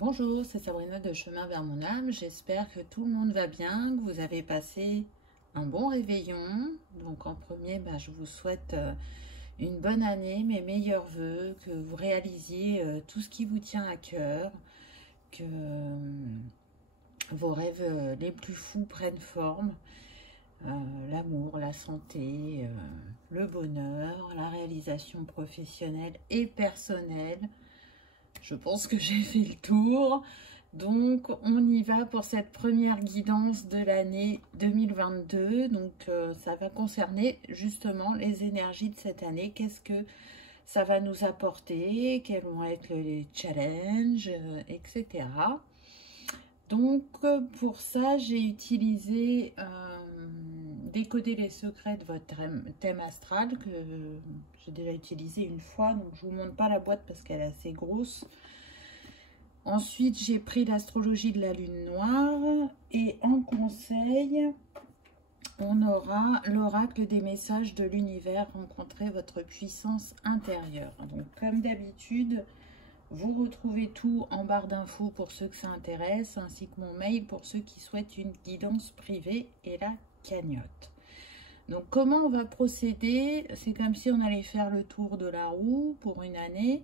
Bonjour, c'est Sabrina de Chemin vers mon âme. J'espère que tout le monde va bien, que vous avez passé un bon réveillon. Donc en premier, je vous souhaite une bonne année, mes meilleurs vœux, que vous réalisiez tout ce qui vous tient à cœur, que vos rêves les plus fous prennent forme. L'amour, la santé, le bonheur, la réalisation professionnelle et personnelle. Je pense que j'ai fait le tour. Donc, on y va pour cette première guidance de l'année 2022. Donc, ça va concerner justement les énergies de cette année. Qu'est-ce que ça va nous apporter? Quels vont être les challenges, etc. Donc, pour ça, j'ai utilisé décoder les secrets de votre thème astral que j'ai déjà utilisé une fois. Donc, je ne vous montre pas la boîte parce qu'elle est assez grosse. Ensuite, j'ai pris l'astrologie de la lune noire et en conseil, on aura l'oracle des messages de l'univers, rencontrer votre puissance intérieure. Donc, comme d'habitude, vous retrouvez tout en barre d'infos pour ceux que ça intéresse, ainsi que mon mail pour ceux qui souhaitent une guidance privée et la cagnotte. Donc, comment on va procéder? C'est comme si on allait faire le tour de la roue pour une année.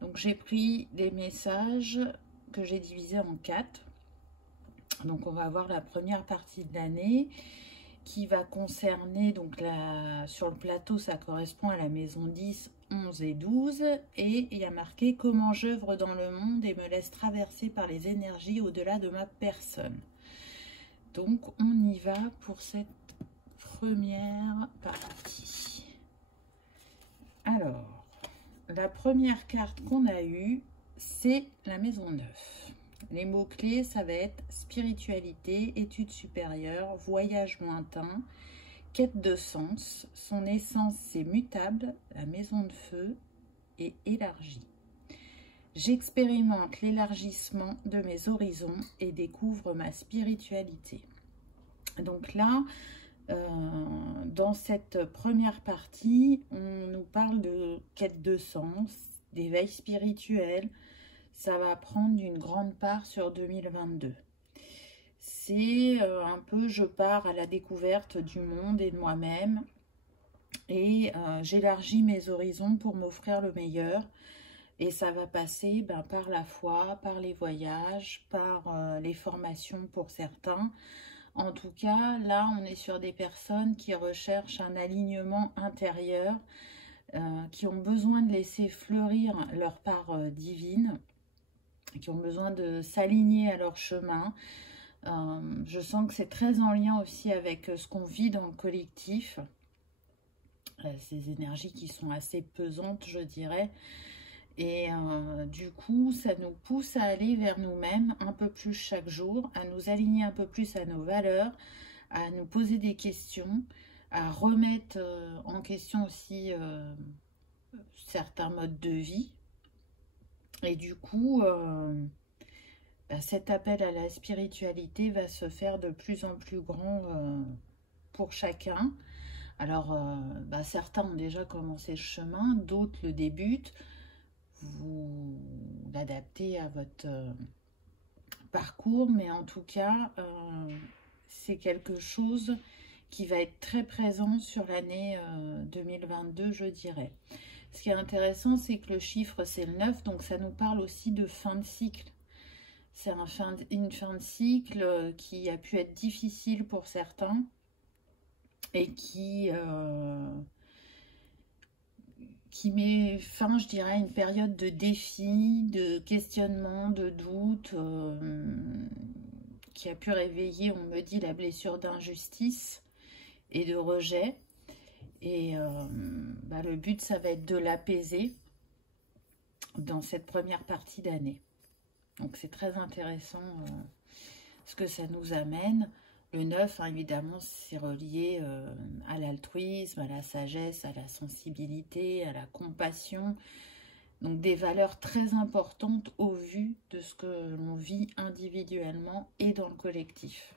Donc, j'ai pris des messages que j'ai divisés en 4. Donc, on va voir la première partie de l'année qui va concerner, donc sur le plateau, ça correspond à la maison 10, 11 et 12. Et il y a marqué « Comment j'œuvre dans le monde et me laisse traverser par les énergies au-delà de ma personne ». Donc, on y va pour cette première partie. Alors, la première carte qu'on a eue, c'est la maison 9. Les mots-clés, ça va être spiritualité, études supérieures, voyage lointain, quête de sens. Son essence, c'est mutable, la maison de feu et élargie. J'expérimente l'élargissement de mes horizons et découvre ma spiritualité. Donc là, dans cette première partie, on nous parle de quête de sens, d'éveil spirituel. Ça va prendre une grande part sur 2022. C'est un peu, je pars à la découverte du monde et de moi-même et j'élargis mes horizons pour m'offrir le meilleur. Et ça va passer par la foi, par les voyages, par les formations pour certains. En tout cas, là, on est sur des personnes qui recherchent un alignement intérieur, qui ont besoin de laisser fleurir leur part divine, qui ont besoin de s'aligner à leur chemin. Je sens que c'est très en lien aussi avec ce qu'on vit dans le collectif. Ces énergies qui sont assez pesantes, je dirais. Et du coup, ça nous pousse à aller vers nous-mêmes un peu plus chaque jour, à nous aligner un peu plus à nos valeurs, à nous poser des questions, à remettre en question aussi certains modes de vie. Et du coup, cet appel à la spiritualité va se faire de plus en plus grand pour chacun. Alors, certains ont déjà commencé le chemin, d'autres le débutent. Vous l'adaptez à votre parcours, mais en tout cas, c'est quelque chose qui va être très présent sur l'année 2022, je dirais. Ce qui est intéressant, c'est que le chiffre, c'est le 9, donc ça nous parle aussi de fin de cycle. C'est une fin de cycle qui a pu être difficile pour certains et qui met fin, je dirais, à une période de défi, de questionnement, de doute, qui a pu réveiller, on me dit, la blessure d'injustice et de rejet. Et le but, ça va être de l'apaiser dans cette première partie d'année. Donc, c'est très intéressant ce que ça nous amène. Le 9, évidemment, c'est relié à l'altruisme, à la sagesse, à la sensibilité, à la compassion. Donc, des valeurs très importantes au vu de ce que l'on vit individuellement et dans le collectif.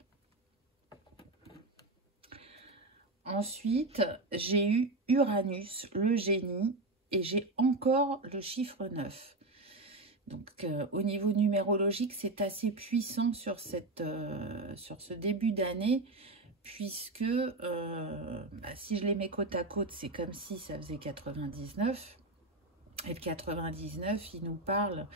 Ensuite, j'ai eu Uranus, le génie, et j'ai encore le chiffre 9. Donc, au niveau numérologique, c'est assez puissant sur ce début d'année, puisque si je les mets côte à côte, c'est comme si ça faisait 99. Et le 99, il nous parle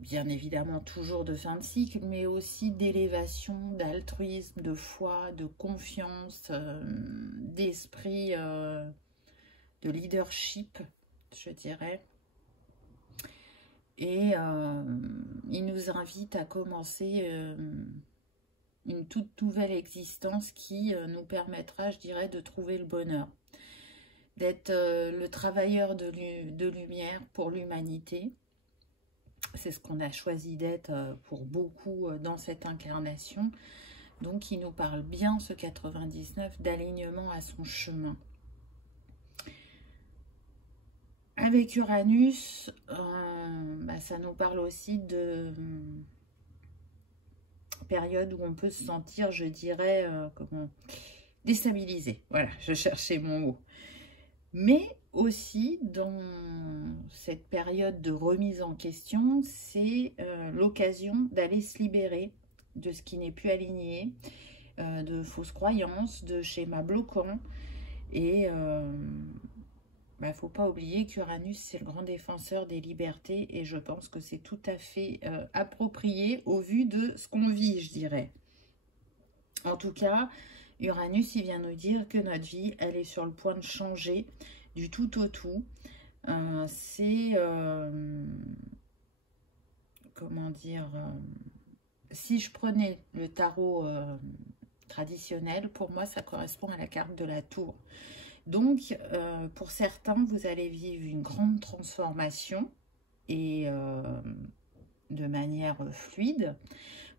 bien évidemment toujours de fin de cycle, mais aussi d'élévation, d'altruisme, de foi, de confiance, d'esprit, de leadership, je dirais. Et il nous invite à commencer une toute nouvelle existence qui nous permettra, je dirais, de trouver le bonheur. D'être le travailleur de lumière pour l'humanité. C'est ce qu'on a choisi d'être pour beaucoup dans cette incarnation. Donc, il nous parle bien, ce 99, d'alignement à son chemin. Avec Uranus, ça nous parle aussi de période où on peut se sentir, je dirais, déstabilisé. Voilà, je cherchais mon mot. Mais aussi, dans cette période de remise en question, c'est l'occasion d'aller se libérer de ce qui n'est plus aligné, de fausses croyances, de schémas bloquants. Et il ne faut pas oublier qu'Uranus, c'est le grand défenseur des libertés. Et je pense que c'est tout à fait approprié au vu de ce qu'on vit, je dirais. En tout cas, Uranus, il vient nous dire que notre vie, elle est sur le point de changer du tout au tout. C'est, comment dire, si je prenais le tarot traditionnel, pour moi, ça correspond à la carte de la tour. Donc, pour certains, vous allez vivre une grande transformation et de manière fluide.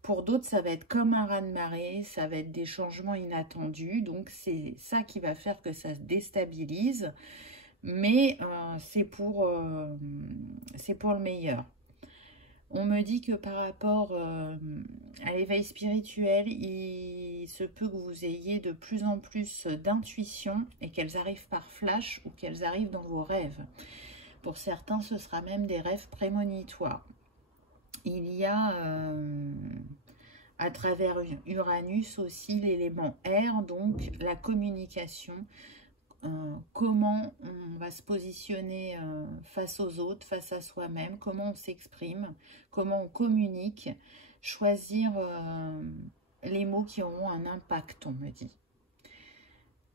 Pour d'autres, ça va être comme un raz-de-marée, ça va être des changements inattendus. Donc, c'est ça qui va faire que ça se déstabilise. Mais c'est pour le meilleur. On me dit que par rapport à l'éveil spirituel, il se peut que vous ayez de plus en plus d'intuition et qu'elles arrivent par flash ou qu'elles arrivent dans vos rêves. Pour certains, ce sera même des rêves prémonitoires. Il y a à travers Uranus aussi l'élément air, donc la communication. Comment on va se positionner face aux autres, face à soi-même, comment on s'exprime, comment on communique, choisir les mots qui auront un impact, on me dit.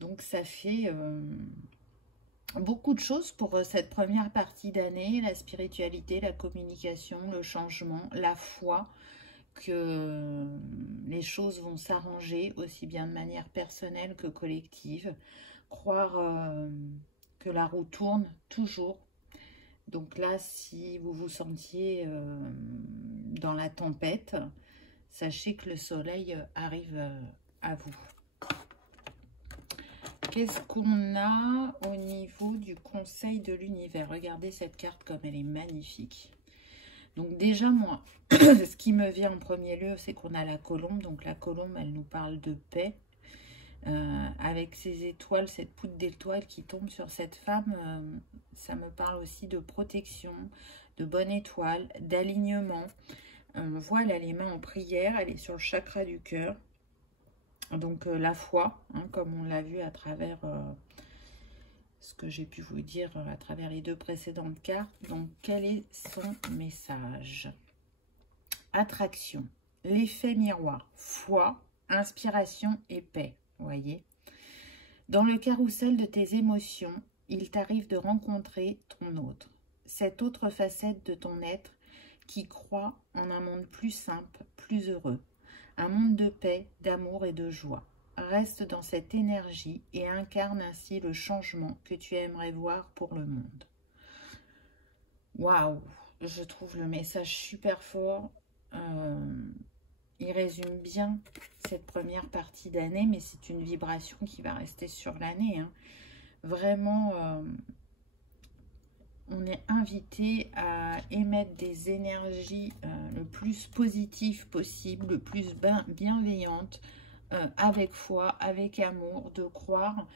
Donc ça fait beaucoup de choses pour cette première partie d'année, la spiritualité, la communication, le changement, la foi, que les choses vont s'arranger aussi bien de manière personnelle que collective. Croire que la roue tourne toujours. Donc là, si vous vous sentiez dans la tempête, sachez que le soleil arrive à vous. Qu'est-ce qu'on a au niveau du conseil de l'univers? Regardez cette carte comme elle est magnifique. Donc déjà, moi, ce qui me vient en premier lieu, c'est qu'on a la colombe. Donc la colombe, elle nous parle de paix. Avec ces étoiles, cette poudre d'étoiles qui tombe sur cette femme, ça me parle aussi de protection, de bonne étoile, d'alignement. On voit, elle a les mains en prière, elle est sur le chakra du cœur. Donc la foi, hein, comme on l'a vu à travers ce que j'ai pu vous dire à travers les deux précédentes cartes. Donc quel est son message? Attraction, l'effet miroir, foi, inspiration et paix. Voyez, dans le carrousel de tes émotions, il t'arrive de rencontrer ton autre, cette autre facette de ton être qui croit en un monde plus simple, plus heureux, un monde de paix, d'amour et de joie. Reste dans cette énergie et incarne ainsi le changement que tu aimerais voir pour le monde. Waouh, je trouve le message super fort. Il résume bien cette première partie d'année, mais c'est une vibration qui va rester sur l'année. Hein. Vraiment, on est invité à émettre des énergies le plus positives possible, le plus bienveillantes, avec foi, avec amour, de croire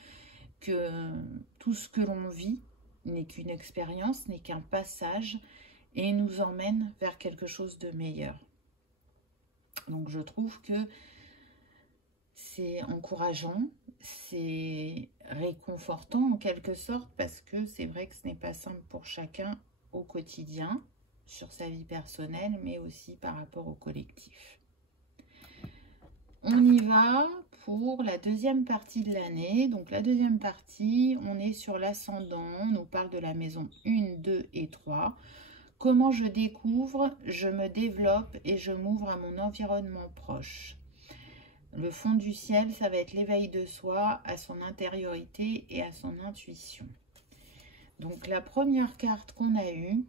que tout ce que l'on vit n'est qu'une expérience, n'est qu'un passage, et nous emmène vers quelque chose de meilleur. Donc je trouve que c'est encourageant, c'est réconfortant en quelque sorte, parce que c'est vrai que ce n'est pas simple pour chacun au quotidien, sur sa vie personnelle, mais aussi par rapport au collectif. On y va pour la deuxième partie de l'année. Donc la deuxième partie, on est sur l'ascendant, on nous parle de la maison 1, 2 et 3. Comment je découvre, je me développe et je m'ouvre à mon environnement proche. Le fond du ciel, ça va être l'éveil de soi, à son intériorité et à son intuition. Donc la première carte qu'on a eue,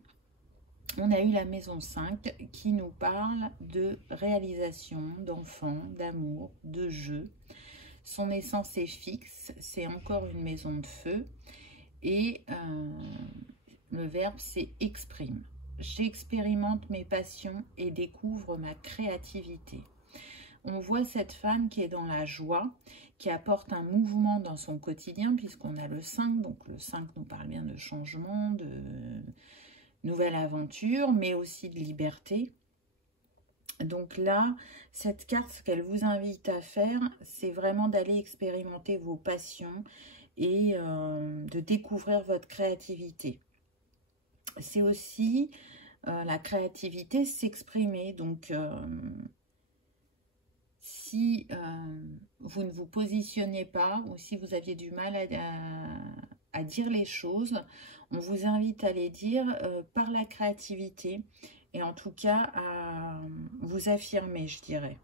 on a eu la maison 5 qui nous parle de réalisation, d'enfants, d'amour, de jeu. Son essence est fixe, c'est encore une maison de feu. Et le verbe, c'est exprime. J'expérimente mes passions et découvre ma créativité. On voit cette femme qui est dans la joie, qui apporte un mouvement dans son quotidien, puisqu'on a le 5. Donc le 5 nous parle bien de changement, de nouvelle aventure, mais aussi de liberté. Donc là, cette carte, ce qu'elle vous invite à faire, c'est vraiment d'aller expérimenter vos passions et de découvrir votre créativité. C'est aussi la créativité s'exprimer. Donc, si vous ne vous positionnez pas ou si vous aviez du mal à dire les choses, on vous invite à les dire par la créativité et en tout cas à vous affirmer, je dirais.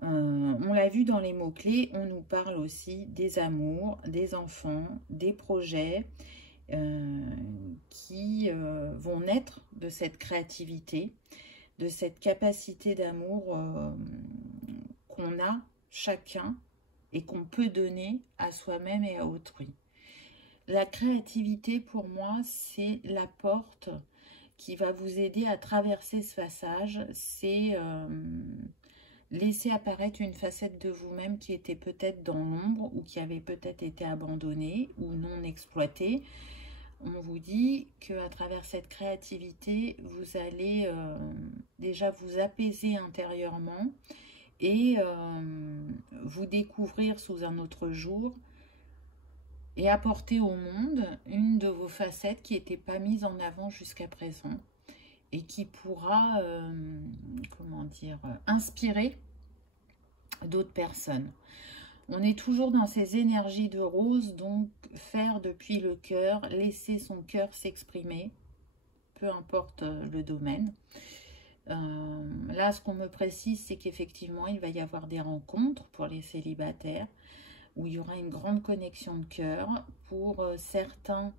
On l'a vu dans les mots-clés, on nous parle aussi des amours, des enfants, des projets qui vont naître de cette créativité, de cette capacité d'amour qu'on a chacun et qu'on peut donner à soi-même et à autrui. La créativité, pour moi, c'est la porte qui va vous aider à traverser ce passage. C'est laisser apparaître une facette de vous-même qui était peut-être dans l'ombre ou qui avait peut-être été abandonnée ou non exploitée. On vous dit qu'à travers cette créativité, vous allez déjà vous apaiser intérieurement et vous découvrir sous un autre jour et apporter au monde une de vos facettes qui n'était pas mise en avant jusqu'à présent et qui pourra, comment dire, inspirer d'autres personnes. On est toujours dans ces énergies de rose, donc faire depuis le cœur, laisser son cœur s'exprimer, peu importe le domaine. Là, ce qu'on me précise, c'est qu'effectivement, il va y avoir des rencontres pour les célibataires, où il y aura une grande connexion de cœur. Pour certains,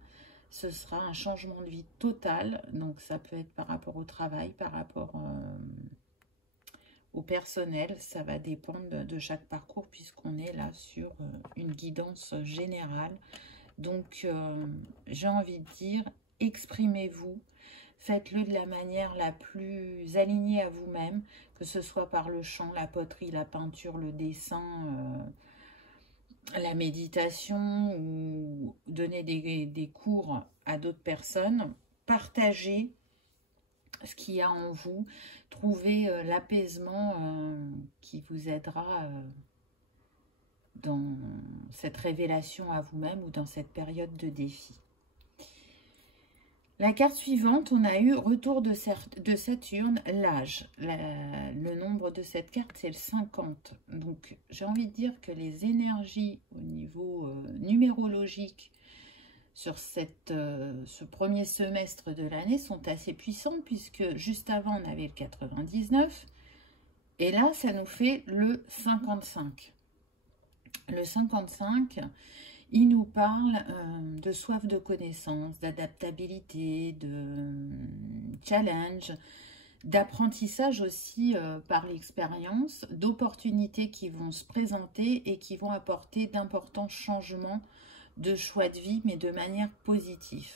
ce sera un changement de vie total, donc ça peut être par rapport au travail, par rapport au personnel, ça va dépendre de chaque parcours puisqu'on est là sur une guidance générale. Donc j'ai envie de dire, exprimez-vous, faites-le de la manière la plus alignée à vous-même, que ce soit par le chant, la poterie, la peinture, le dessin, la méditation ou donner des cours à d'autres personnes. Partagez ce qu'il y a en vous, trouvez l'apaisement qui vous aidera dans cette révélation à vous-même ou dans cette période de défi. La carte suivante, on a eu retour de Saturne, l'âge. Le nombre de cette carte, c'est le 50. Donc, j'ai envie de dire que les énergies au niveau numérologique sur ce premier semestre de l'année sont assez puissantes puisque juste avant, on avait le 99 et là, ça nous fait le 55. Le 55, il nous parle de soif de connaissance, d'adaptabilité, de challenge, d'apprentissage aussi par l'expérience, d'opportunités qui vont se présenter et qui vont apporter d'importants changements de choix de vie, mais de manière positive.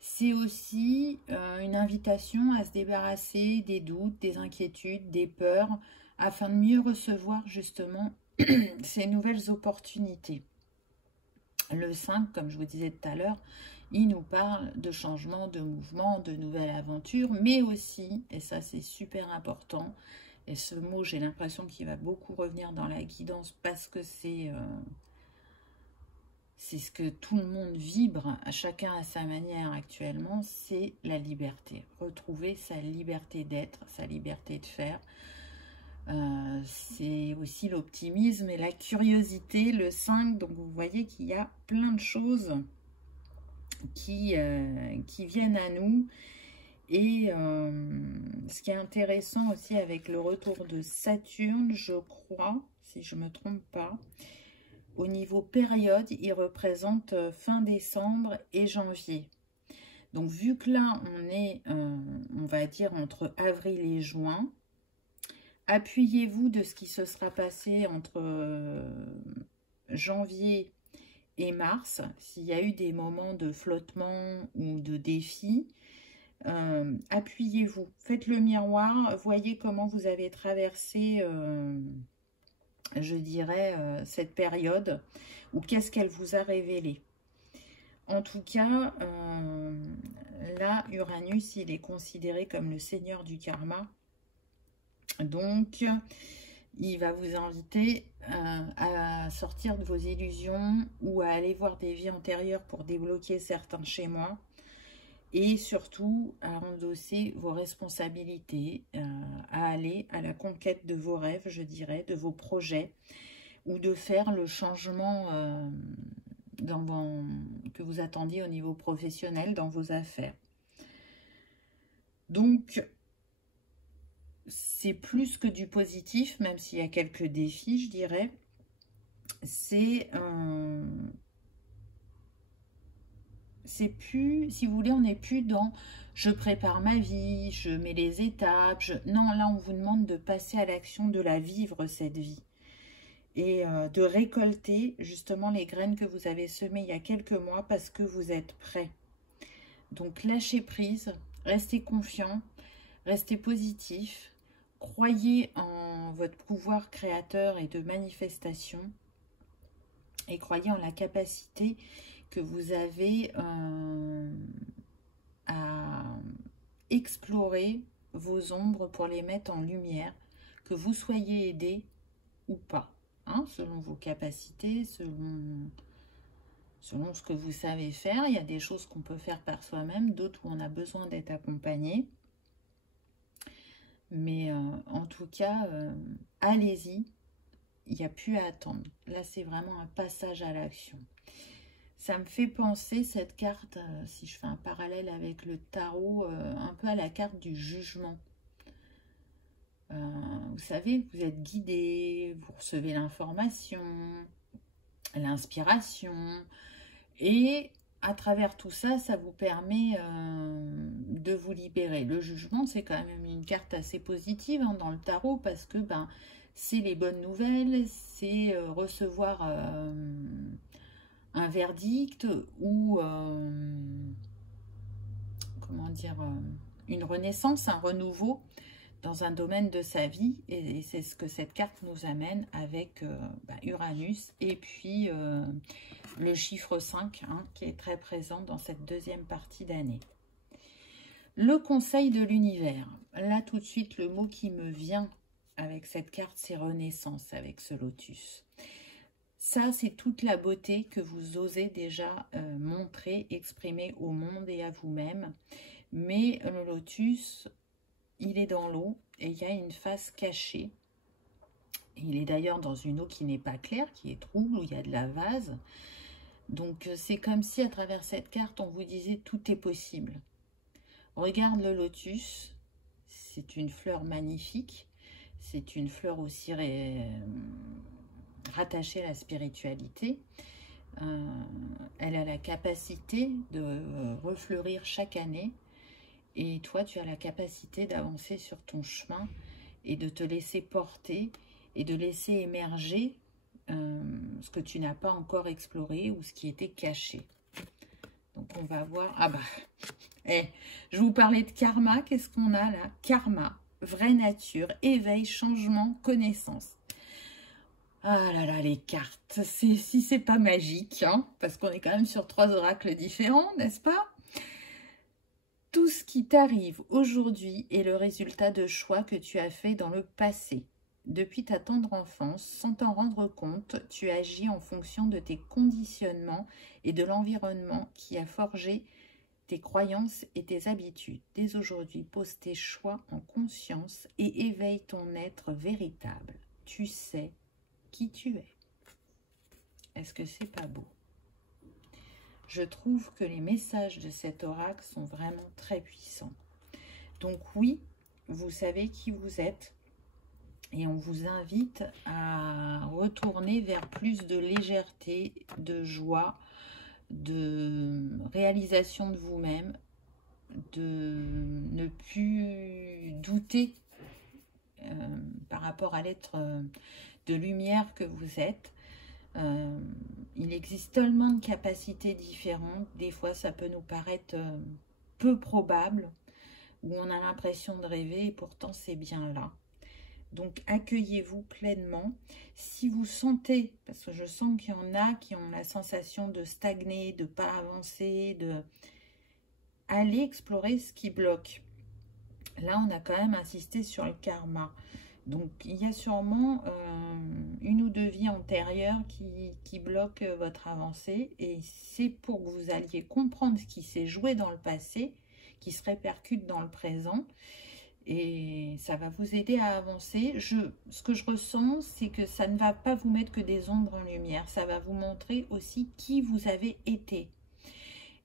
C'est aussi une invitation à se débarrasser des doutes, des inquiétudes, des peurs, afin de mieux recevoir justement ces nouvelles opportunités. Le 5, comme je vous disais tout à l'heure, il nous parle de changement, de mouvement, de nouvelles aventures, mais aussi, et ça c'est super important, et ce mot j'ai l'impression qu'il va beaucoup revenir dans la guidance parce que c'est ce que tout le monde vibre, à chacun à sa manière actuellement, c'est la liberté. Retrouver sa liberté d'être, sa liberté de faire. C'est aussi l'optimisme et la curiosité, le 5. Donc vous voyez qu'il y a plein de choses qui viennent à nous. Et ce qui est intéressant aussi avec le retour de Saturne, je crois, si je ne me trompe pas, au niveau période, il représente fin décembre et janvier. Donc, vu que là, on est, on va dire, entre avril et juin, appuyez-vous de ce qui se sera passé entre janvier et mars. S'il y a eu des moments de flottement ou de défi, appuyez-vous. Faites le miroir, voyez comment vous avez traversé... je dirais, cette période, ou qu'est-ce qu'elle vous a révélé. En tout cas, là, Uranus, il est considéré comme le seigneur du karma. Donc, il va vous inviter à sortir de vos illusions ou à aller voir des vies antérieures pour débloquer certains schémas. Et surtout, à endosser vos responsabilités, à aller à la conquête de vos rêves, je dirais, de vos projets, ou de faire le changement que vous attendiez au niveau professionnel dans vos affaires. Donc, c'est plus que du positif, même s'il y a quelques défis, je dirais. C'est plus, si vous voulez, on n'est plus dans je prépare ma vie, je mets les étapes. Non, là, on vous demande de passer à l'action, de la vivre, cette vie. Et de récolter justement les graines que vous avez semées il y a quelques mois parce que vous êtes prêts. Donc, lâchez prise, restez confiant, restez positif, croyez en votre pouvoir créateur et de manifestation et croyez en la capacité que vous avez à explorer vos ombres pour les mettre en lumière, que vous soyez aidé ou pas, hein, selon vos capacités, selon ce que vous savez faire. Il y a des choses qu'on peut faire par soi-même, d'autres où on a besoin d'être accompagné. Mais en tout cas, allez-y, il n'y a plus à attendre. Là, c'est vraiment un passage à l'action. Ça me fait penser, cette carte, si je fais un parallèle avec le tarot, un peu à la carte du jugement. Vous savez, vous êtes guidé, vous recevez l'information, l'inspiration. Et à travers tout ça, ça vous permet de vous libérer. Le jugement, c'est quand même une carte assez positive hein, dans le tarot parce que c'est les bonnes nouvelles, c'est recevoir... un verdict ou comment dire, une renaissance, un renouveau dans un domaine de sa vie. Et c'est ce que cette carte nous amène avec Uranus et puis le chiffre 5 hein, qui est très présent dans cette deuxième partie d'année. Le conseil de l'univers. Là tout de suite le mot qui me vient avec cette carte c'est renaissance avec ce lotus. Ça, c'est toute la beauté que vous osez déjà montrer, exprimer au monde et à vous-même. Mais le lotus, il est dans l'eau et il y a une face cachée. Il est d'ailleurs dans une eau qui n'est pas claire, qui est trouble, où il y a de la vase. Donc, c'est comme si à travers cette carte, on vous disait tout est possible. Regarde le lotus, c'est une fleur magnifique. C'est une fleur aussi... rattachée à la spiritualité, elle a la capacité de refleurir chaque année et toi tu as la capacité d'avancer sur ton chemin et de te laisser porter et de laisser émerger ce que tu n'as pas encore exploré ou ce qui était caché. Donc on va voir, je vous parlais de karma, qu'est-ce qu'on a là? Karma, vraie nature, éveil, changement, connaissance. Ah là là, les cartes, si c'est pas magique, hein, parce qu'on est quand même sur 3 oracles différents, n'est-ce pas? Tout ce qui t'arrive aujourd'hui est le résultat de choix que tu as fait dans le passé. Depuis ta tendre enfance, sans t'en rendre compte, tu agis en fonction de tes conditionnements et de l'environnement qui a forgé tes croyances et tes habitudes. Dès aujourd'hui, pose tes choix en conscience et éveille ton être véritable. Tu sais qui tu es. Est-ce que c'est pas beau? Je trouve que les messages de cet oracle sont vraiment très puissants. Donc oui, vous savez qui vous êtes et on vous invite à retourner vers plus de légèreté, de joie, de réalisation de vous-même, de ne plus douter par rapport à l'être de lumière que vous êtes. Il existe tellement de capacités différentes, des fois ça peut nous paraître peu probable, où on a l'impression de rêver et pourtant c'est bien là. Donc accueillez-vous pleinement. Si vous sentez, parce que je sens qu'il y en a qui ont la sensation de stagner, de ne pas avancer, de aller explorer ce qui bloque. Là on a quand même insisté sur le karma. Donc, il y a sûrement une ou deux vies antérieures qui bloquent votre avancée. Et c'est pour que vous alliez comprendre ce qui s'est joué dans le passé, qui se répercute dans le présent. Et ça va vous aider à avancer. Ce que je ressens, c'est que ça ne va pas vous mettre que des ombres en lumière. Ça va vous montrer aussi qui vous avez été.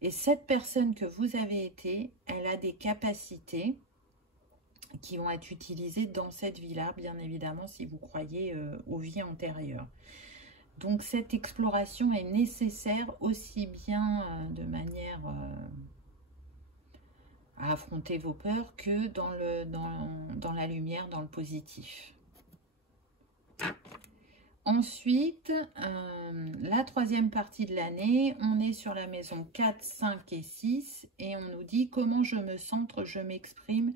Et cette personne que vous avez été, elle a des capacités qui vont être utilisées dans cette vie-là, bien évidemment, si vous croyez aux vies antérieures. Donc, cette exploration est nécessaire aussi bien de manière à affronter vos peurs que dans la lumière, dans le positif. Ensuite, la troisième partie de l'année, on est sur la maison 4, 5 et 6 et on nous dit comment je me centre, je m'exprime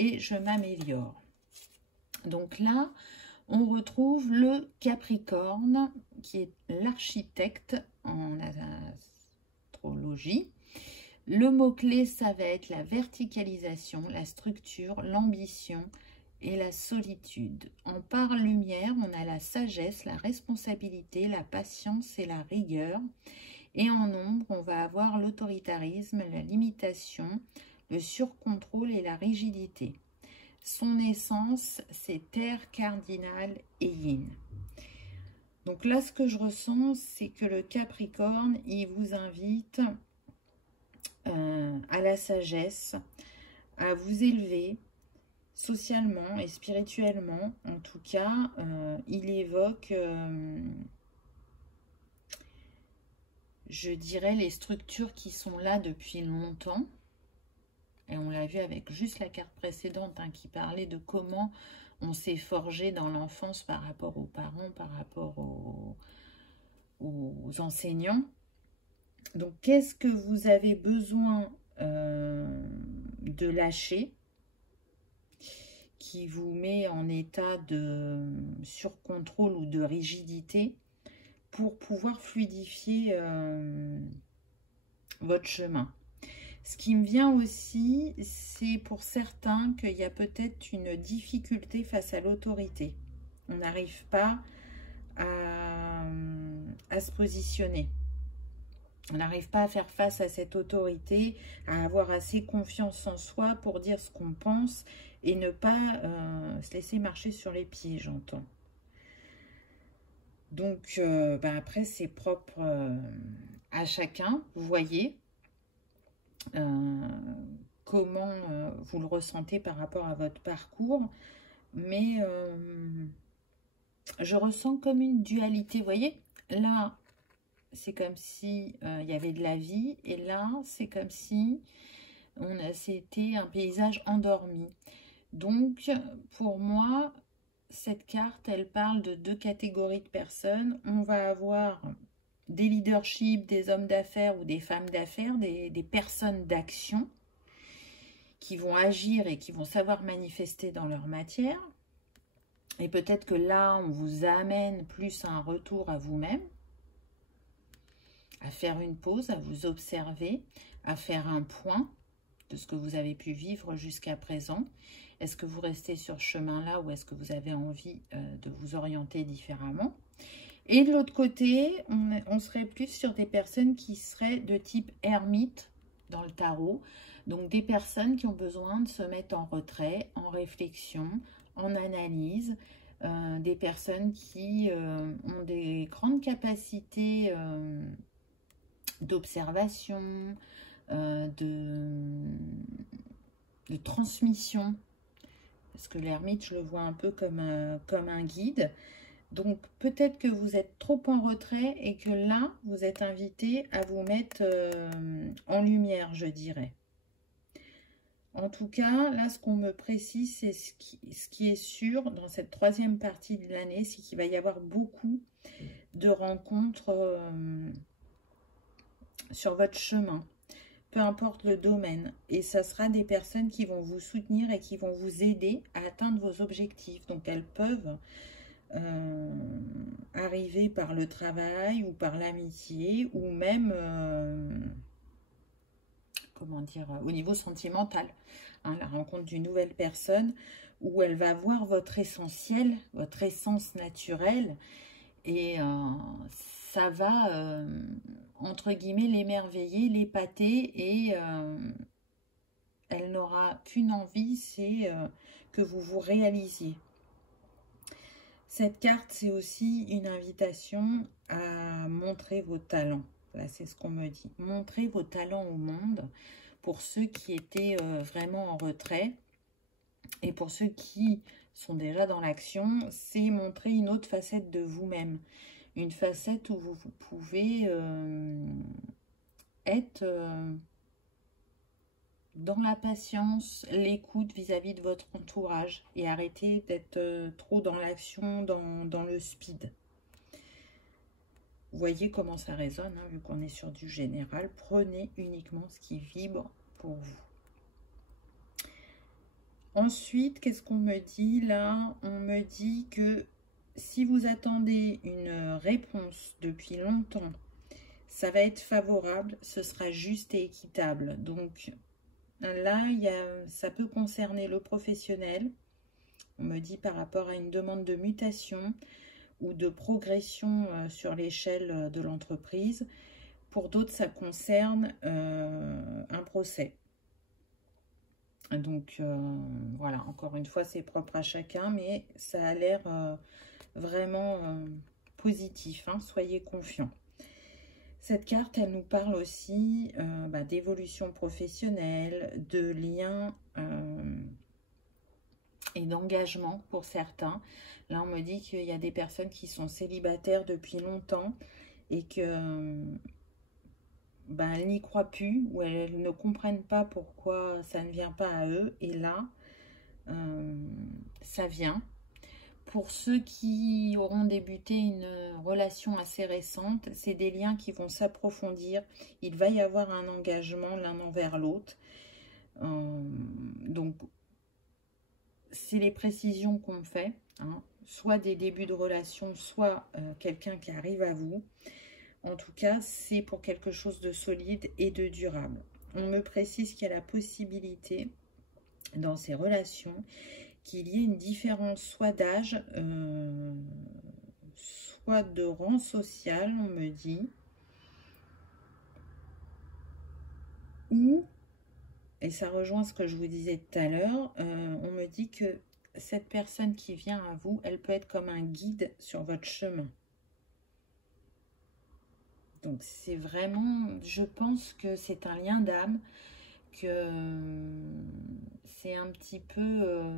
et je m'améliore. Donc là, on retrouve le Capricorne qui est l'architecte en astrologie. Le mot-clé, ça va être la verticalisation, la structure, l'ambition et la solitude. En part lumière, on a la sagesse, la responsabilité, la patience et la rigueur. Et en ombre, on va avoir l'autoritarisme, la limitation, le surcontrôle et la rigidité. Son essence, c'est terre cardinale et yin. Donc là, ce que je ressens, c'est que le Capricorne, il vous invite à la sagesse, à vous élever socialement et spirituellement. En tout cas, il évoque, je dirais, les structures qui sont là depuis longtemps. Et on l'a vu avec juste la carte précédente hein, qui parlait de comment on s'est forgé dans l'enfance par rapport aux parents, par rapport aux enseignants. Donc, qu'est-ce que vous avez besoin de lâcher qui vous met en état de surcontrôle ou de rigidité pour pouvoir fluidifier votre chemin? Ce qui me vient aussi, c'est pour certains qu'il y a peut-être une difficulté face à l'autorité. On n'arrive pas à se positionner. On n'arrive pas à faire face à cette autorité, à avoir assez confiance en soi pour dire ce qu'on pense et ne pas se laisser marcher sur les pieds, j'entends. Donc, après, c'est propre à chacun, vous voyez. Comment vous le ressentez par rapport à votre parcours, mais je ressens comme une dualité, vous voyez, là c'est comme si il y avait de la vie et là c'est comme si c'était un paysage endormi. Donc pour moi cette carte elle parle de deux catégories de personnes. On va avoir des leaderships, des hommes d'affaires ou des femmes d'affaires, des personnes d'action qui vont agir et qui vont savoir manifester dans leur matière. Et peut-être que là, on vous amène plus à un retour à vous-même, à faire une pause, à vous observer, à faire un point de ce que vous avez pu vivre jusqu'à présent. Est-ce que vous restez sur ce chemin-là ou est-ce que vous avez envie de vous orienter différemment? Et de l'autre côté, on serait plus sur des personnes qui seraient de type ermite dans le tarot. Donc des personnes qui ont besoin de se mettre en retrait, en réflexion, en analyse. Des personnes qui ont des grandes capacités d'observation, de transmission. Parce que l'ermite, je le vois un peu comme un guide. Donc, peut-être que vous êtes trop en retrait et que là, vous êtes invité à vous mettre en lumière, je dirais. En tout cas, là, ce qu'on me précise, c'est ce qui est sûr dans cette troisième partie de l'année, c'est qu'il va y avoir beaucoup de rencontres sur votre chemin, peu importe le domaine. Et ça sera des personnes qui vont vous soutenir et qui vont vous aider à atteindre vos objectifs. Donc, elles peuvent arriver par le travail ou par l'amitié ou même comment dire, au niveau sentimental, hein, la rencontre d'une nouvelle personne où elle va voir votre essentiel, votre essence naturelle et ça va entre guillemets l'émerveiller, l'épater et elle n'aura qu'une envie, c'est que vous vous réalisiez. Cette carte, c'est aussi une invitation à montrer vos talents. Là, c'est ce qu'on me dit. Montrez vos talents au monde pour ceux qui étaient vraiment en retrait. Et pour ceux qui sont déjà dans l'action, c'est montrer une autre facette de vous-même. Une facette où vous pouvez être dans la patience, l'écoute vis-à-vis de votre entourage et arrêter d'être trop dans l'action, dans le speed. Vous voyez comment ça résonne, hein, vu qu'on est sur du général. Prenez uniquement ce qui vibre pour vous. Ensuite, qu'est-ce qu'on me dit là? On me dit que si vous attendez une réponse depuis longtemps, ça va être favorable, ce sera juste et équitable. Donc là, ça peut concerner le professionnel. On me dit par rapport à une demande de mutation ou de progression sur l'échelle de l'entreprise. Pour d'autres, ça concerne un procès. Donc, voilà, encore une fois, c'est propre à chacun, mais ça a l'air vraiment positif, hein, soyez confiants. Cette carte, elle nous parle aussi d'évolution professionnelle, de liens et d'engagement pour certains. Là, on me dit qu'il y a des personnes qui sont célibataires depuis longtemps et que elles n'y croient plus ou elles ne comprennent pas pourquoi ça ne vient pas à eux. Et là, ça vient. Pour ceux qui auront débuté une relation assez récente, c'est des liens qui vont s'approfondir. Il va y avoir un engagement l'un envers l'autre. Donc, c'est les précisions qu'on fait, hein, soit des débuts de relation, soit quelqu'un qui arrive à vous. En tout cas, c'est pour quelque chose de solide et de durable. On me précise qu'il y a la possibilité dans ces relations qu'il y ait une différence soit d'âge, soit de rang social, on me dit, ou, et ça rejoint ce que je vous disais tout à l'heure, on me dit que cette personne qui vient à vous, elle peut être comme un guide sur votre chemin. Donc c'est vraiment, je pense que c'est un lien d'âme, que c'est un petit peu,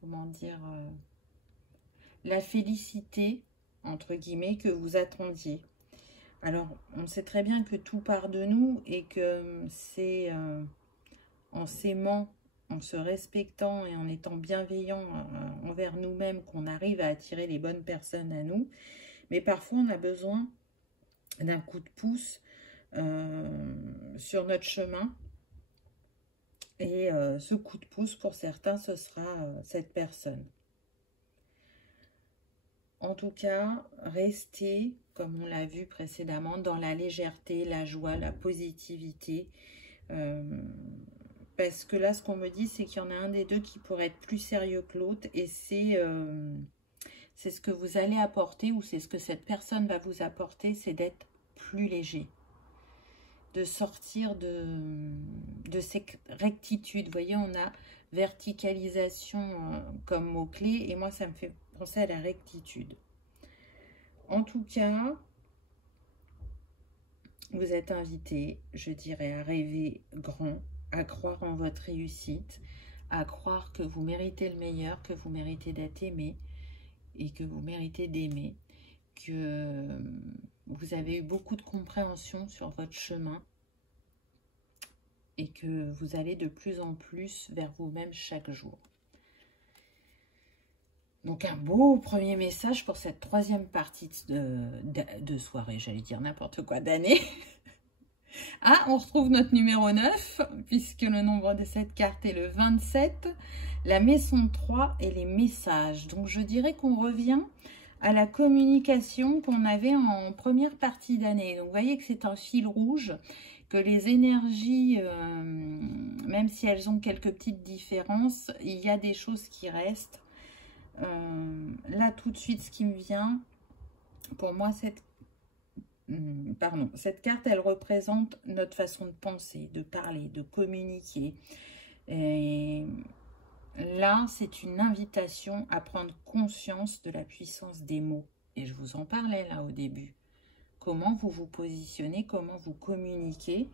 comment dire, la félicité, entre guillemets, que vous attendiez. Alors, on sait très bien que tout part de nous et que c'est en s'aimant, en se respectant et en étant bienveillant envers nous-mêmes qu'on arrive à attirer les bonnes personnes à nous. Mais parfois, on a besoin d'un coup de pouce sur notre chemin. Et ce coup de pouce, pour certains, ce sera cette personne. En tout cas, restez, comme on l'a vu précédemment, dans la légèreté, la joie, la positivité. Parce que là, ce qu'on me dit, c'est qu'il y en a un des deux qui pourrait être plus sérieux que l'autre. Et c'est ce que vous allez apporter, ou c'est ce que cette personne va vous apporter, c'est d'être plus léger. De sortir de ces rectitudes. Vous voyez, on a verticalisation comme mot-clé. Et moi, ça me fait penser à la rectitude. En tout cas, vous êtes invité, je dirais, à rêver grand, à croire en votre réussite, à croire que vous méritez le meilleur, que vous méritez d'être aimé et que vous méritez d'aimer, que vous avez eu beaucoup de compréhension sur votre chemin et que vous allez de plus en plus vers vous-même chaque jour. Donc un beau premier message pour cette troisième partie de soirée, j'allais dire n'importe quoi, d'année. Ah, on retrouve notre numéro 9, puisque le nombre de cette carte est le 27, la maison 3 et les messages. Donc je dirais qu'on revient à la communication qu'on avait en première partie d'année. Donc vous voyez que c'est un fil rouge, que les énergies, même si elles ont quelques petites différences, il y a des choses qui restent. Là tout de suite ce qui me vient, pour moi cette carte elle représente notre façon de penser, de parler, de communiquer. Et là c'est une invitation à prendre conscience de la puissance des mots. Et je vous en parlais là au début. Comment vous vous positionnez, comment vous communiquez.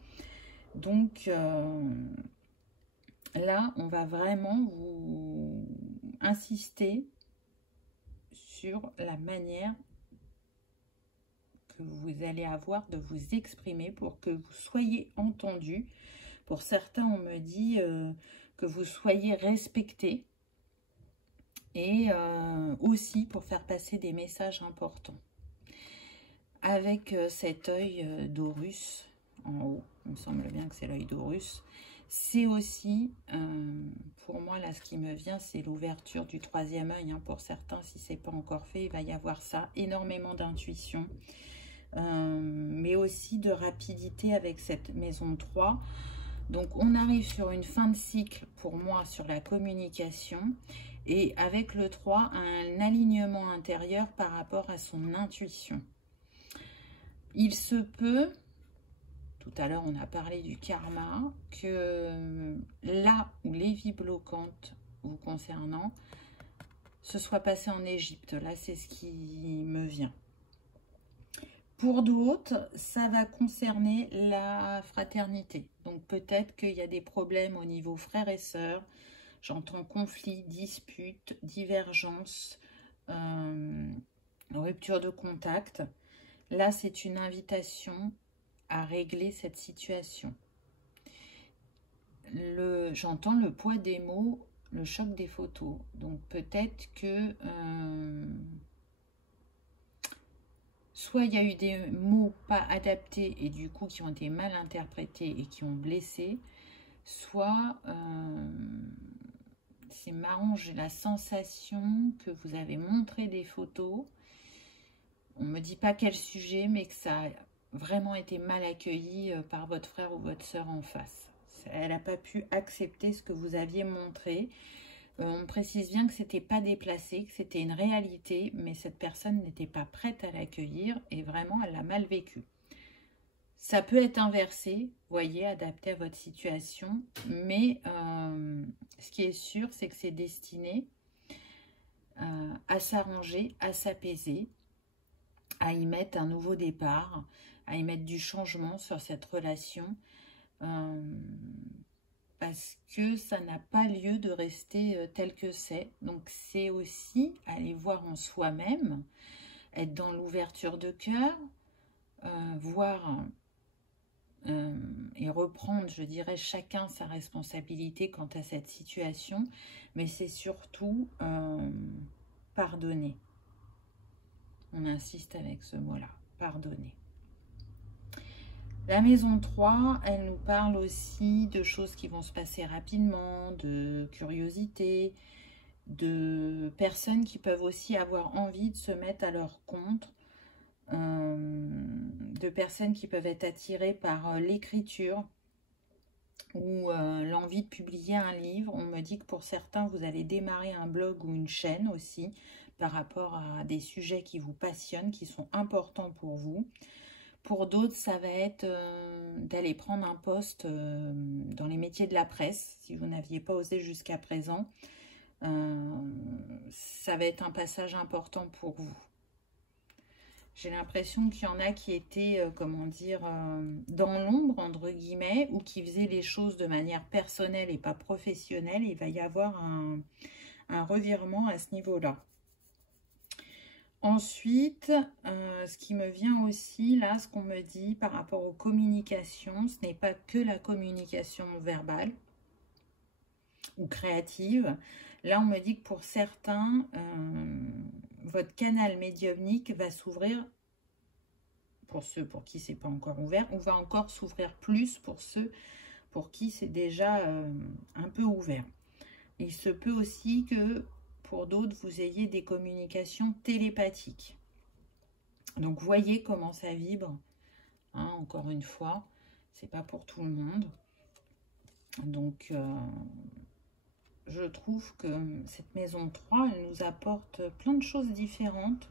Donc là on va vraiment vous insister sur la manière que vous allez avoir de vous exprimer pour que vous soyez entendu. Pour certains, on me dit que vous soyez respecté et aussi pour faire passer des messages importants. Avec cet œil d'Horus en haut, il me semble bien que c'est l'œil d'Horus. C'est aussi, pour moi, là, ce qui me vient, c'est l'ouverture du troisième œil. Hein. Pour certains, si ce n'est pas encore fait, il va y avoir ça. Énormément d'intuition, mais aussi de rapidité avec cette maison 3. Donc, on arrive sur une fin de cycle, pour moi, sur la communication. Et avec le 3, un alignement intérieur par rapport à son intuition. Il se peut... Tout à l'heure, on a parlé du karma, que là où les vies bloquantes vous concernant se soit passé en Égypte. Là, c'est ce qui me vient. Pour d'autres, ça va concerner la fraternité. Donc, peut-être qu'il y a des problèmes au niveau frères et sœurs. J'entends conflits, disputes, divergences, rupture de contact. Là, c'est une invitation à régler cette situation. J'entends le poids des mots, le choc des photos. Donc peut-être que soit il y a eu des mots pas adaptés et du coup qui ont été mal interprétés et qui ont blessé, soit c'est marrant, j'ai la sensation que vous avez montré des photos. On ne me dit pas quel sujet, mais que ça a vraiment été mal accueilli par votre frère ou votre sœur en face. Elle n'a pas pu accepter ce que vous aviez montré. On me précise bien que ce n'était pas déplacé, que c'était une réalité, mais cette personne n'était pas prête à l'accueillir et vraiment elle l'a mal vécu. Ça peut être inversé, vous voyez, adapté à votre situation, mais ce qui est sûr, c'est que c'est destiné à s'arranger, à s'apaiser, à y mettre un nouveau départ, à y mettre du changement sur cette relation, parce que ça n'a pas lieu de rester tel que c'est. Donc c'est aussi aller voir en soi-même, être dans l'ouverture de cœur, voir et reprendre, je dirais, chacun sa responsabilité quant à cette situation, mais c'est surtout pardonner. On insiste avec ce mot-là, pardonner. La maison 3, elle nous parle aussi de choses qui vont se passer rapidement, de curiosité, de personnes qui peuvent aussi avoir envie de se mettre à leur compte, de personnes qui peuvent être attirées par l'écriture ou l'envie de publier un livre. On me dit que pour certains, vous allez démarrer un blog ou une chaîne aussi par rapport à des sujets qui vous passionnent, qui sont importants pour vous. Pour d'autres, ça va être d'aller prendre un poste dans les métiers de la presse, si vous n'aviez pas osé jusqu'à présent. Ça va être un passage important pour vous. J'ai l'impression qu'il y en a qui étaient, comment dire, dans l'ombre, entre guillemets, ou qui faisaient les choses de manière personnelle et pas professionnelle. Il va y avoir un revirement à ce niveau-là. Ensuite, ce qui me vient aussi, là, ce qu'on me dit par rapport aux communications, ce n'est pas que la communication verbale ou créative. Là, on me dit que pour certains, votre canal médiumnique va s'ouvrir, pour ceux pour qui c'est pas encore ouvert, ou va encore s'ouvrir plus pour ceux pour qui c'est déjà un peu ouvert. Il se peut aussi que pour d'autres, vous ayez des communications télépathiques. Donc, voyez comment ça vibre. Hein, encore une fois, c'est pas pour tout le monde. Donc, je trouve que cette maison 3, elle nous apporte plein de choses différentes.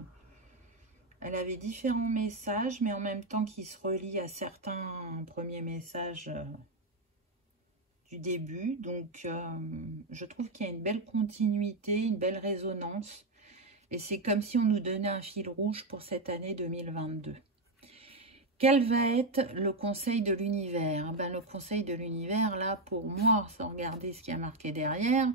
Elle avait différents messages, mais en même temps qui se relient à certains premiers messages du début. Donc, je trouve qu'il y a une belle continuité, une belle résonance. Et c'est comme si on nous donnait un fil rouge pour cette année 2022. Quel va être le conseil de l'univers? Ben, le conseil de l'univers, là, pour moi, sans regarder ce qui a marqué derrière,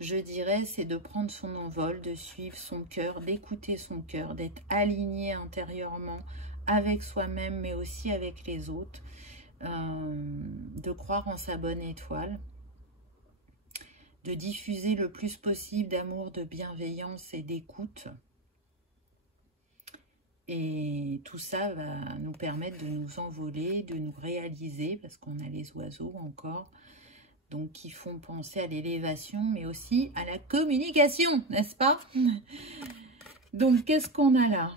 je dirais, c'est de prendre son envol, de suivre son cœur, d'écouter son cœur, d'être aligné intérieurement avec soi-même, mais aussi avec les autres, de croire en sa bonne étoile, de diffuser le plus possible d'amour, de bienveillance et d'écoute. Et tout ça va nous permettre de nous envoler, de nous réaliser, parce qu'on a les oiseaux encore, donc qui font penser à l'élévation, mais aussi à la communication, n'est-ce pas? Donc, qu'est-ce qu'on a là?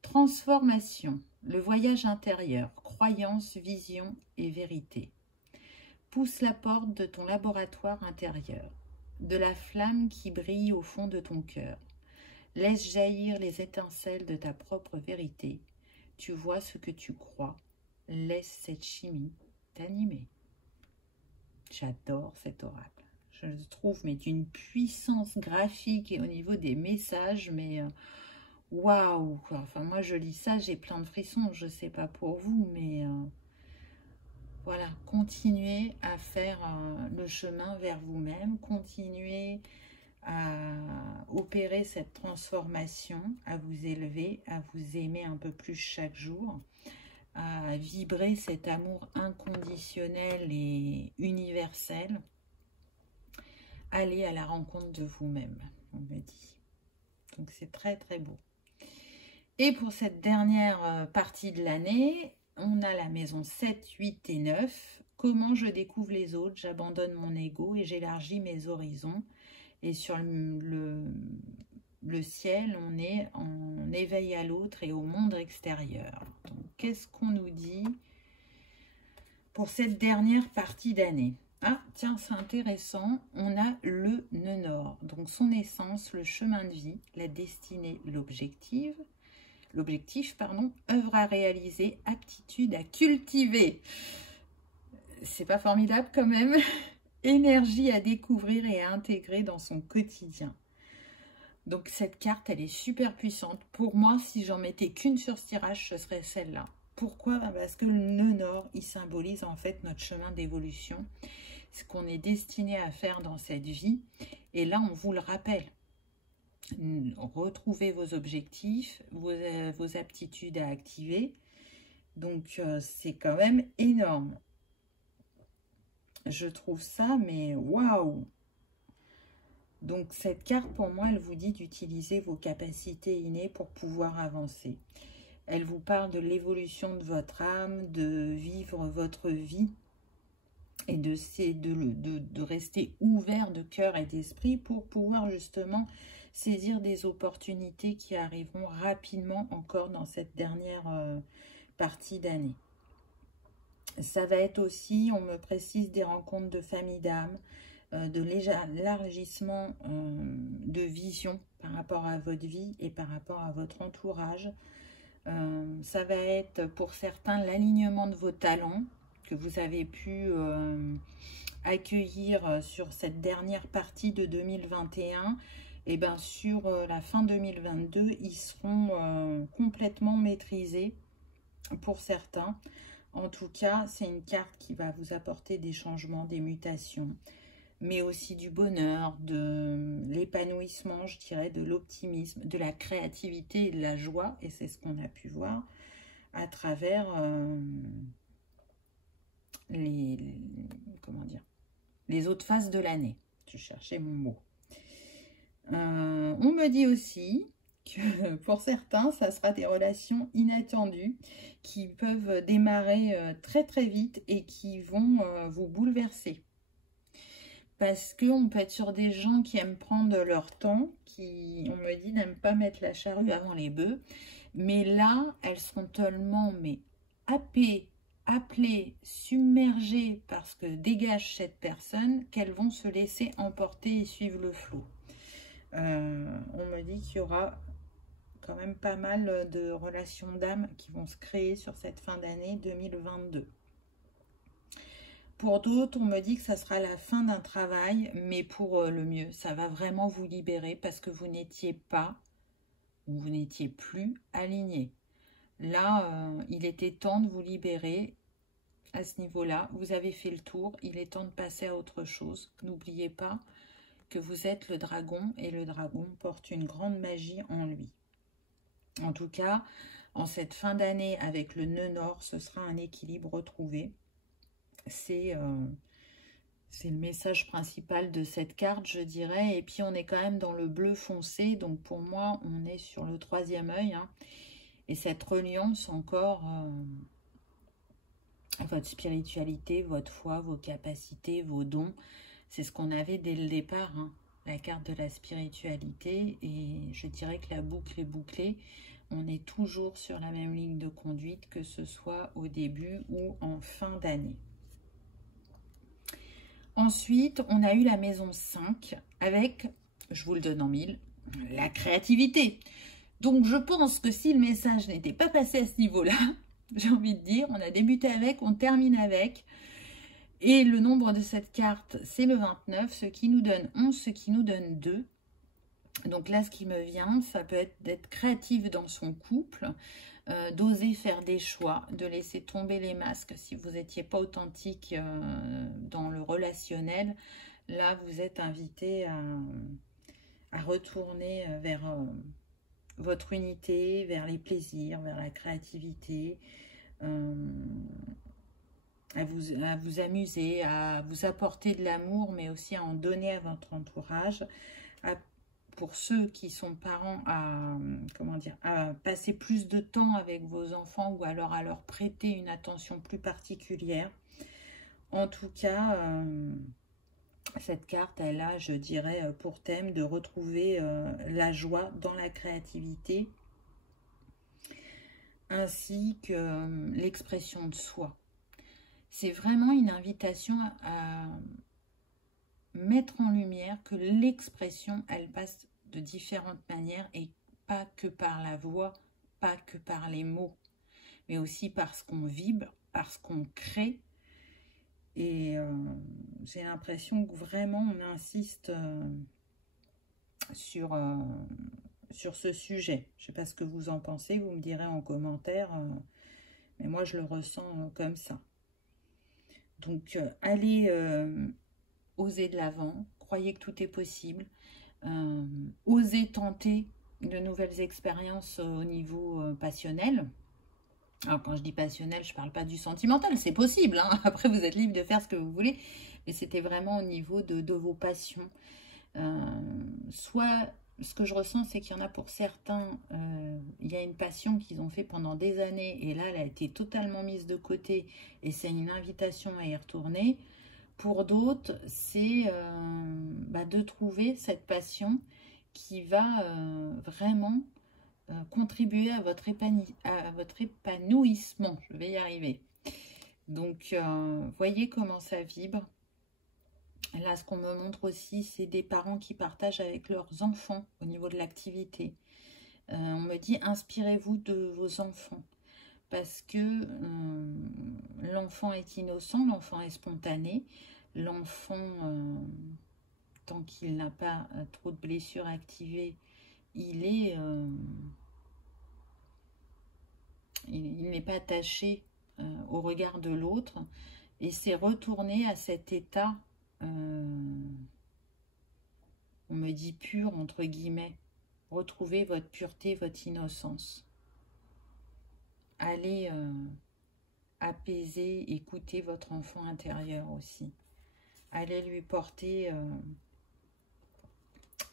Transformation, le voyage intérieur, croyance, vision et vérité. Pousse la porte de ton laboratoire intérieur, de la flamme qui brille au fond de ton cœur. Laisse jaillir les étincelles de ta propre vérité. Tu vois ce que tu crois. Laisse cette chimie t'animer. J'adore cet oracle. Je le trouve mais d'une puissance graphique et au niveau des messages, mais waouh! Enfin, moi, je lis ça, j'ai plein de frissons. Je ne sais pas pour vous, mais voilà, continuez à faire le chemin vers vous-même. Continuez à opérer cette transformation, à vous élever, à vous aimer un peu plus chaque jour, à vibrer cet amour inconditionnel et universel. Allez à la rencontre de vous-même, on me dit. Donc c'est très très beau. Et pour cette dernière partie de l'année, on a la maison 7, 8 et 9. Comment je découvre les autres, j'abandonne mon ego et j'élargis mes horizons. Et sur le ciel, on est en éveil à l'autre et au monde extérieur. Donc, qu'est-ce qu'on nous dit pour cette dernière partie d'année? Ah, tiens, c'est intéressant. On a le nœud nord. Donc, son essence, le chemin de vie, la destinée, l'objectif, œuvre à réaliser, aptitude à cultiver. C'est pas formidable quand même? Énergie à découvrir et à intégrer dans son quotidien. Donc cette carte, elle est super puissante. Pour moi, si j'en mettais qu'une sur ce tirage, ce serait celle-là. Pourquoi? Parce que le nœud nord, il symbolise en fait notre chemin d'évolution, ce qu'on est destiné à faire dans cette vie. Et là, on vous le rappelle. Retrouvez vos objectifs, vos aptitudes à activer. Donc c'est quand même énorme. Je trouve ça, mais waouh! Donc, cette carte, pour moi, elle vous dit d'utiliser vos capacités innées pour pouvoir avancer. Elle vous parle de l'évolution de votre âme, de vivre votre vie et de rester ouvert de cœur et d'esprit pour pouvoir justement saisir des opportunités qui arriveront rapidement encore dans cette dernière partie d'année. Ça va être aussi, on me précise, des rencontres de famille d'âme, de l'élargissement de vision par rapport à votre vie et par rapport à votre entourage. Ça va être pour certains l'alignement de vos talents que vous avez pu accueillir sur cette dernière partie de 2021. Et bien sur la fin 2022, ils seront complètement maîtrisés pour certains. En tout cas, c'est une carte qui va vous apporter des changements, des mutations, mais aussi du bonheur, de l'épanouissement, je dirais, de l'optimisme, de la créativité et de la joie. Et c'est ce qu'on a pu voir à travers comment dire, les autres phases de l'année. Je cherchais mon mot. On me dit aussi que pour certains, ça sera des relations inattendues qui peuvent démarrer très très vite et qui vont vous bouleverser. Parce qu'on peut être sur des gens qui aiment prendre leur temps, qui, on me dit, n'aiment pas mettre la charrue avant les bœufs. Mais là, elles seront tellement happées, appelées, submergées par ce que dégage cette personne qu'elles vont se laisser emporter et suivre le flot. On me dit qu'il y aura quand même pas mal de relations d'âme qui vont se créer sur cette fin d'année 2022. Pour d'autres, on me dit que ça sera la fin d'un travail, mais pour le mieux. Ça va vraiment vous libérer parce que vous n'étiez pas, ou vous n'étiez plus aligné. Là, il était temps de vous libérer à ce niveau-là. Vous avez fait le tour, il est temps de passer à autre chose. N'oubliez pas que vous êtes le dragon et le dragon porte une grande magie en lui. En tout cas, en cette fin d'année avec le nœud nord, ce sera un équilibre retrouvé. C'est le message principal de cette carte, je dirais. Et puis, on est quand même dans le bleu foncé. Donc, pour moi, on est sur le troisième œil. Hein. Et cette reliance encore, votre spiritualité, votre foi, vos capacités, vos dons, c'est ce qu'on avait dès le départ. Hein. La carte de la spiritualité. Et je dirais que la boucle est bouclée. On est toujours sur la même ligne de conduite, que ce soit au début ou en fin d'année. Ensuite, on a eu la maison 5 avec, je vous le donne en mille, la créativité. Donc, je pense que si le message n'était pas passé à ce niveau-là, j'ai envie de dire, on a débuté avec, on termine avec. Et le nombre de cette carte, c'est le 29, ce qui nous donne 11, ce qui nous donne 2. Donc là, ce qui me vient, ça peut être d'être créatif dans son couple, d'oser faire des choix, de laisser tomber les masques. Si vous n'étiez pas authentique dans le relationnel, là, vous êtes invité à retourner vers votre unité, vers les plaisirs, vers la créativité, à vous amuser, à vous apporter de l'amour, mais aussi à en donner à votre entourage, pour ceux qui sont parents à passer plus de temps avec vos enfants ou alors à leur prêter une attention plus particulière. En tout cas, cette carte, elle a, je dirais, pour thème de retrouver la joie dans la créativité ainsi que l'expression de soi. C'est vraiment une invitation à mettre en lumière que l'expression, elle passe de différentes manières et pas que par la voix, pas que par les mots, mais aussi parce qu'on vibre, parce qu'on crée. Et j'ai l'impression que vraiment on insiste sur ce sujet. Je ne sais pas ce que vous en pensez, vous me direz en commentaire, mais moi je le ressens comme ça. Donc allez oser de l'avant, croyez que tout est possible, osez tenter de nouvelles expériences au niveau passionnel. Alors quand je dis passionnel, je ne parle pas du sentimental, c'est possible, hein. Après vous êtes libre de faire ce que vous voulez, mais c'était vraiment au niveau de vos passions. Soit, ce que je ressens, c'est qu'il y en a pour certains, il y a une passion qu'ils ont fait pendant des années, et là elle a été totalement mise de côté, et c'est une invitation à y retourner. Pour d'autres, c'est de trouver cette passion qui va vraiment contribuer à votre épanouissement. Je vais y arriver. Donc, voyez comment ça vibre. Là, ce qu'on me montre aussi, c'est des parents qui partagent avec leurs enfants au niveau de l'activité. On me dit, inspirez-vous de vos enfants. Parce que l'enfant est innocent, l'enfant est spontané. L'enfant, tant qu'il n'a pas trop de blessures activées, il n'est pas attaché au regard de l'autre. Et c'est retourné à cet état, on me dit pur, entre guillemets. Retrouvez votre pureté, votre innocence. Allez apaiser, écouter votre enfant intérieur aussi. Allez lui porter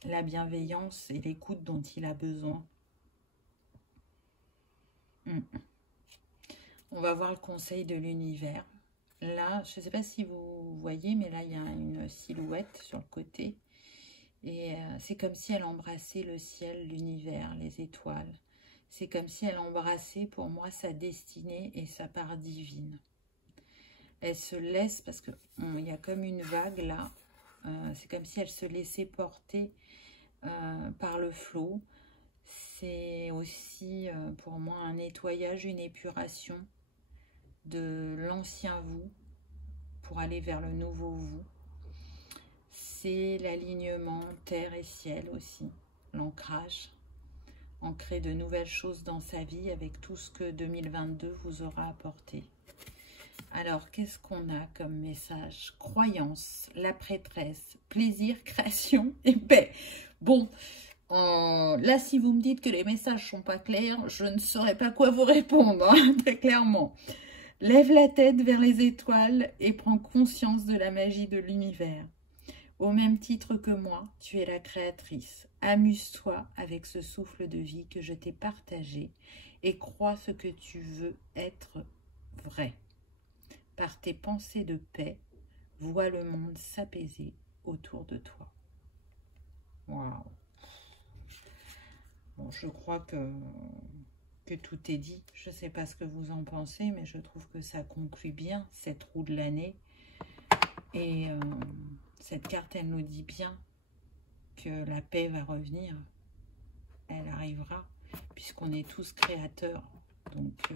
la bienveillance et l'écoute dont il a besoin. On va voir le conseil de l'univers. Là, je ne sais pas si vous voyez, mais là, il y a une silhouette sur le côté. Et c'est comme si elle embrassait le ciel, l'univers, les étoiles. C'est comme si elle embrassait pour moi sa destinée et sa part divine. Elle se laisse, parce qu'il y a comme une vague là, c'est comme si elle se laissait porter par le flot. C'est aussi pour moi un nettoyage, une épuration de l'ancien vous pour aller vers le nouveau vous. C'est l'alignement terre et ciel aussi, l'ancrage. Ancrer de nouvelles choses dans sa vie avec tout ce que 2022 vous aura apporté. Alors, qu'est-ce qu'on a comme message? Croyance, la prêtresse, plaisir, création et paix. Bon, là, si vous me dites que les messages ne sont pas clairs, je ne saurais pas quoi vous répondre, hein, très clairement. Lève la tête vers les étoiles et prends conscience de la magie de l'univers. Au même titre que moi, tu es la créatrice. Amuse-toi avec ce souffle de vie que je t'ai partagé et crois ce que tu veux être vrai. Par tes pensées de paix, vois le monde s'apaiser autour de toi. Waouh! Bon, je crois que tout est dit. Je ne sais pas ce que vous en pensez, mais je trouve que ça conclut bien cette roue de l'année. Et cette carte, elle nous dit bien que la paix va revenir. Elle arrivera, puisqu'on est tous créateurs. Donc,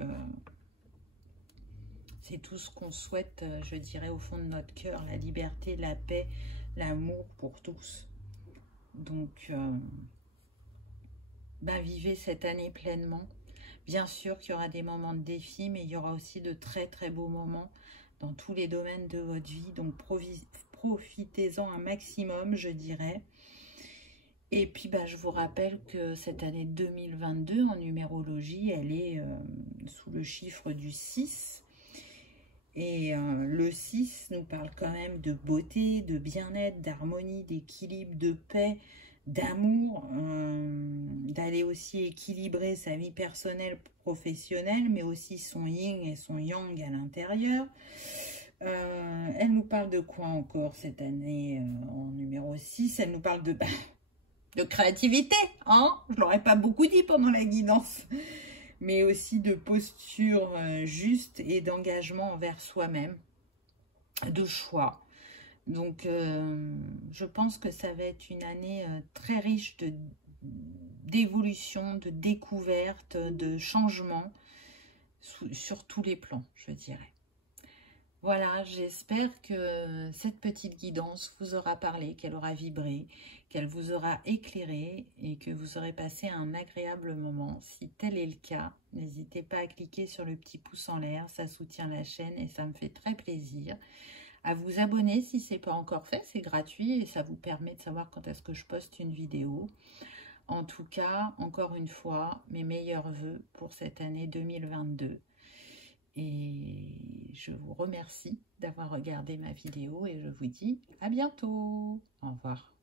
c'est tout ce qu'on souhaite, je dirais, au fond de notre cœur. La liberté, la paix, l'amour pour tous. Donc, vivez cette année pleinement. Bien sûr qu'il y aura des moments de défi, mais il y aura aussi de très très beaux moments dans tous les domaines de votre vie. Donc profitez-en un maximum, je dirais. Et puis je vous rappelle que cette année 2022 en numérologie, elle est sous le chiffre du 6. Et le 6 nous parle quand même de beauté, de bien-être, d'harmonie, d'équilibre, de paix, d'amour, d'aller aussi équilibrer sa vie personnelle, professionnelle, mais aussi son yin et son yang à l'intérieur. Elle nous parle de quoi encore cette année en numéro 6? Elle nous parle de créativité, hein? Je ne l'aurais pas beaucoup dit pendant la guidance. Mais aussi de posture juste et d'engagement envers soi-même, de choix. Donc, je pense que ça va être une année très riche d'évolution, de découverte, de changement sur tous les plans, je dirais. Voilà, j'espère que cette petite guidance vous aura parlé, qu'elle aura vibré, qu'elle vous aura éclairé et que vous aurez passé un agréable moment. Si tel est le cas, n'hésitez pas à cliquer sur le petit pouce en l'air, ça soutient la chaîne et ça me fait très plaisir. À vous abonner si ce n'est pas encore fait, c'est gratuit et ça vous permet de savoir quand est-ce que je poste une vidéo. En tout cas, encore une fois, mes meilleurs vœux pour cette année 2022. Et je vous remercie d'avoir regardé ma vidéo et je vous dis à bientôt. Au revoir.